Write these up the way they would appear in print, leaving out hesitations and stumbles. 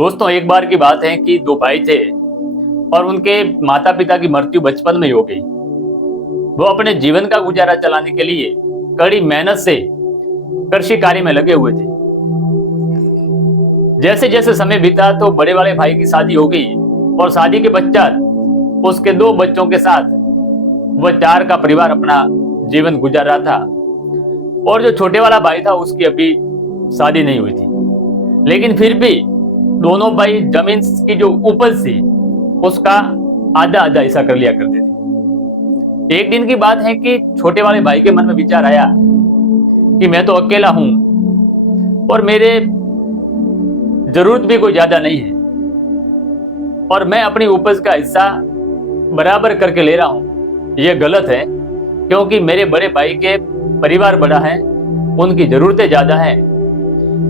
दोस्तों, एक बार की बात है कि दो भाई थे और उनके माता पिता की मृत्यु बचपन में ही हो गई। वो अपने जीवन का गुजारा चलाने के लिए कड़ी मेहनत से कृषि कार्य में लगे हुए थे। जैसे जैसे समय बीता तो बड़े वाले भाई की शादी हो गई और शादी के पश्चात उसके दो बच्चों के साथ वह चार का परिवार अपना जीवन गुजार रहा था। और जो छोटे वाला भाई था उसकी अभी शादी नहीं हुई थी, लेकिन फिर भी दोनों भाई जमीन की जो उपज थी उसका आधा आधा हिस्सा कर लिया करते थे। एक दिन की बात है कि छोटे वाले भाई के मन में विचार आया कि मैं तो अकेला हूं और मेरे जरूरत भी कोई ज्यादा नहीं है और मैं अपनी उपज का हिस्सा बराबर करके ले रहा हूं। यह गलत है क्योंकि मेरे बड़े भाई के परिवार बड़ा है, उनकी जरूरतें ज्यादा हैं।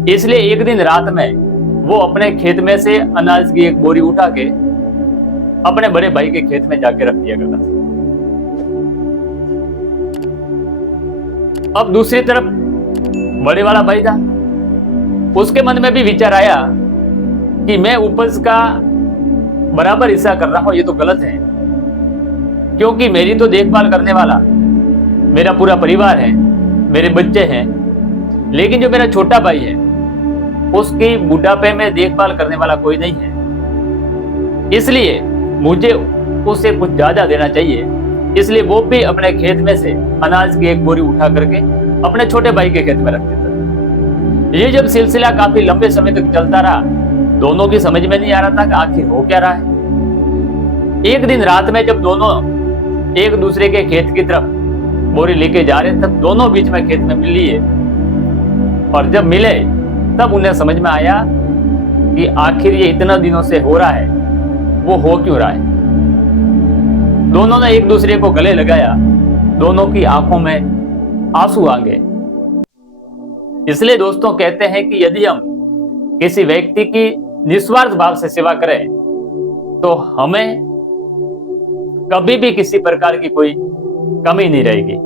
इसलिए एक दिन रात में वो अपने खेत में से अनाज की एक बोरी उठा के अपने बड़े भाई के खेत में जाके रख दिया करता था। अब दूसरी तरफ बड़े वाला भाई था, उसके मन में भी विचार आया कि मैं उपज का बराबर हिस्सा कर रहा हूं, ये तो गलत है क्योंकि मेरी तो देखभाल करने वाला मेरा पूरा परिवार है, मेरे बच्चे हैं, लेकिन जो मेरा छोटा भाई है उसकी बुढ़ापे में देखभाल करने वाला कोई नहीं है। इसलिए मुझे उसे कुछ ज्यादा देना चाहिए। इसलिए वो भी अपने खेत में से अनाज की एक बोरी उठा करके अपने छोटे भाई के खेत में रख देता। ये जब सिलसिला काफी लंबे समय तक चलता रहा, दोनों की समझ में नहीं आ रहा था कि आखिर हो क्या रहा है। एक दिन रात में जब दोनों एक दूसरे के खेत की तरफ बोरी लेके जा रहे तब दोनों बीच में खेत में मिल लिए और जब मिले तब उन्हें समझ में आया कि आखिर ये इतना दिनों से हो रहा है वो हो क्यों रहा है। दोनों ने एक दूसरे को गले लगाया, दोनों की आंखों में आंसू आ गए। इसलिए दोस्तों कहते हैं कि यदि हम किसी व्यक्ति की निस्वार्थ भाव से सेवा करें तो हमें कभी भी किसी प्रकार की कोई कमी नहीं रहेगी।